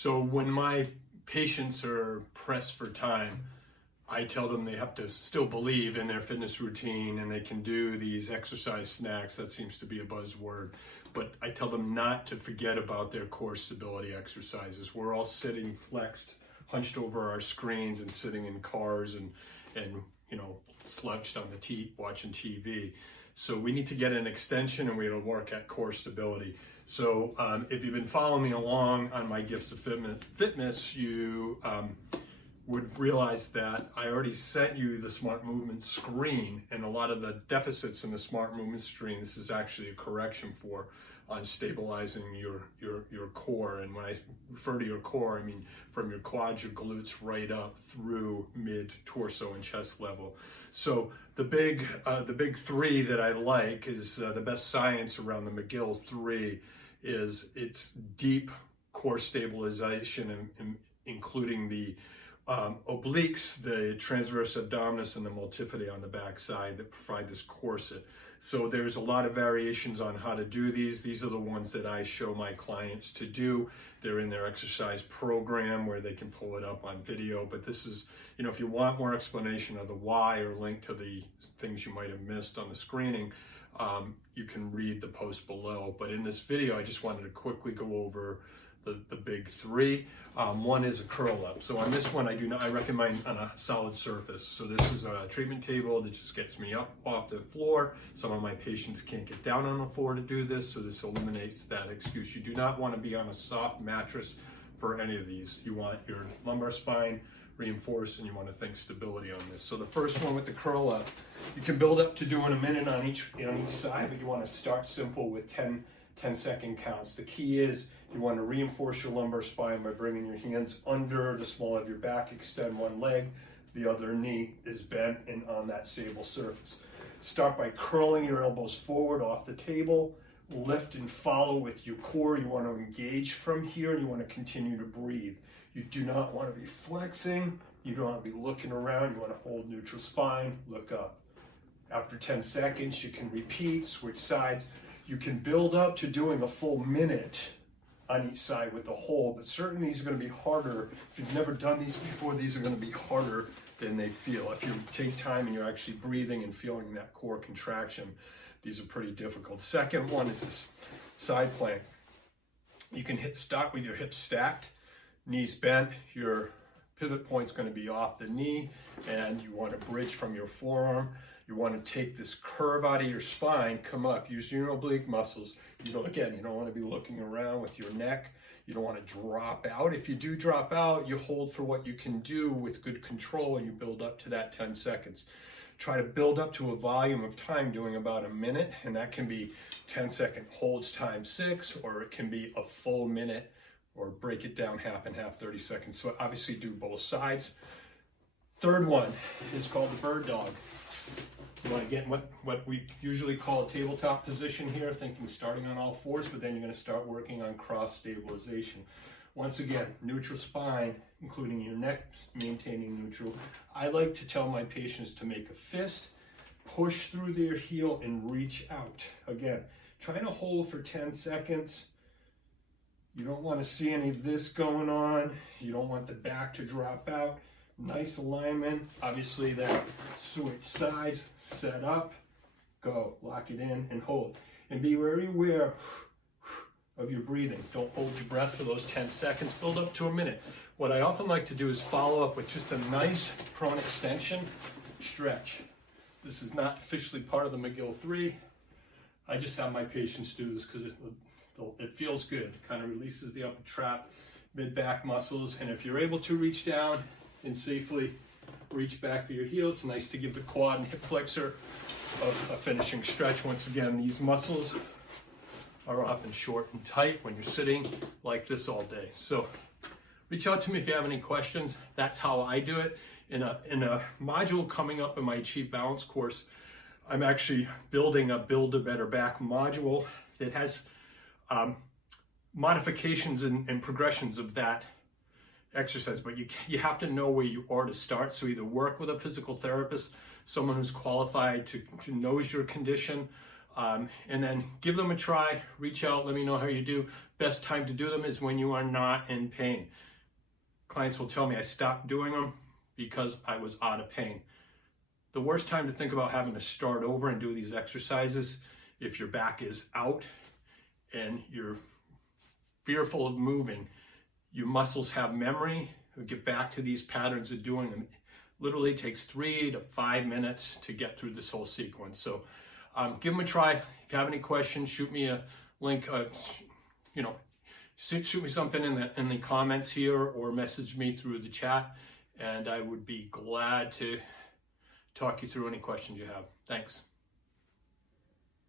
So when my patients are pressed for time, I tell them they have to still believe in their fitness routine and they can do these exercise snacks. That seems to be a buzzword. But I tell them not to forget about their core stability exercises. We're all sitting flexed, hunched over our screens and sitting in cars and slouched on the watching TV. So we need to get an extension and we're going to work at core stability. So if you've been following me along on my Gifts of Fitness, you would realize that I already sent you the Smart Movement screen, and a lot of the deficits in the Smart Movement screen, this is actually a correction for on stabilizing your core. And when I refer to your core, I mean from your quads, your glutes, right up through mid torso and chest level. So the big three that I like is the best science around the McGill 3 is its deep core stabilization, including the obliques, the transverse abdominis, and the multifida on the back side that provide this corset. So there's a lot of variations on how to do these. These are the ones that I show my clients to do. They're in their exercise program where they can pull it up on video. But this is, if you want more explanation of the why or link to the things you might have missed on the screening, you can read the post below. But in this video, I just wanted to quickly go over the big three. One is a curl up. So on this one, I recommend on a solid surface. So this is a treatment table that just gets me up off the floor. Some of my patients can't get down on the floor to do this, so this eliminates that excuse. You do not want to be on a soft mattress for any of these. You want your lumbar spine reinforced and you want to think stability on this. So the first one with the curl up, you can build up to doing a minute on each side, but you want to start simple with 10-second counts. The key is you want to reinforce your lumbar spine by bringing your hands under the small of your back, extend one leg, the other knee is bent and on that stable surface. Start by curling your elbows forward off the table, lift and follow with your core. You want to engage from here and you want to continue to breathe. You do not want to be flexing, you don't want to be looking around, you want to hold neutral spine, look up. After 10 seconds, you can repeat, switch sides. You can build up to doing a full minute on each side with the hold, but certainly these are going to be harder. If you've never done these before, these are going to be harder than they feel. If you take time and you're actually breathing and feeling that core contraction, these are pretty difficult. Second one is this side plank. You can start with your hips stacked, knees bent, your pivot point's going to be off the knee, and you want to bridge from your forearm. You want to take this curve out of your spine, come up, use your oblique muscles. Again, you don't want to be looking around with your neck. You don't want to drop out. If you do drop out, you hold for what you can do with good control and you build up to that 10 seconds. Try to build up to a volume of time doing about a minute, and that can be 10-second holds times 6, or it can be a full minute, or break it down half and half, 30 seconds. So obviously do both sides. Third one is called the bird dog. You want to get what we usually call a tabletop position here, thinking starting on all fours, but then you're going to start working on cross stabilization. Once again, neutral spine, including your neck maintaining neutral. I like to tell my patients to make a fist, push through their heel, and reach out. Again, trying to hold for 10 seconds. You don't want to see any of this going on. You don't want the back to drop out. Nice alignment. Obviously that switch sides, set up, go, lock it in and hold. And be very aware of your breathing. Don't hold your breath for those 10 seconds. Build up to a minute. What I often like to do is follow up with just a nice prone extension stretch. This is not officially part of the McGill 3. I just have my patients do this because it feels good. It kind of releases the upper trap, mid-back muscles. And if you're able to reach down and safely reach back for your heel, it's nice to give the quad and hip flexor a finishing stretch. Once again, these muscles are often short and tight when you're sitting like this all day. So reach out to me if you have any questions. That's how I do it. In a module coming up in my Achieve Balance course, I'm actually building a Build a Better Back module that has modifications and progressions of that exercise, but you have to know where you are to start. So either work with a physical therapist, someone who's qualified to knows your condition, And then give them a try, reach out, let me know how you do. Best time to do them is when you are not in pain. Clients will tell me I stopped doing them because I was out of pain. The worst time to think about having to start over and do these exercises, if your back is out and you're fearful of moving, your muscles have memory, get back to these patterns of doing them. It literally takes 3 to 5 minutes to get through this whole sequence. So give them a try. If you have any questions, shoot me a link, shoot me something in the comments here or message me through the chat, and I would be glad to talk you through any questions you have. Thanks.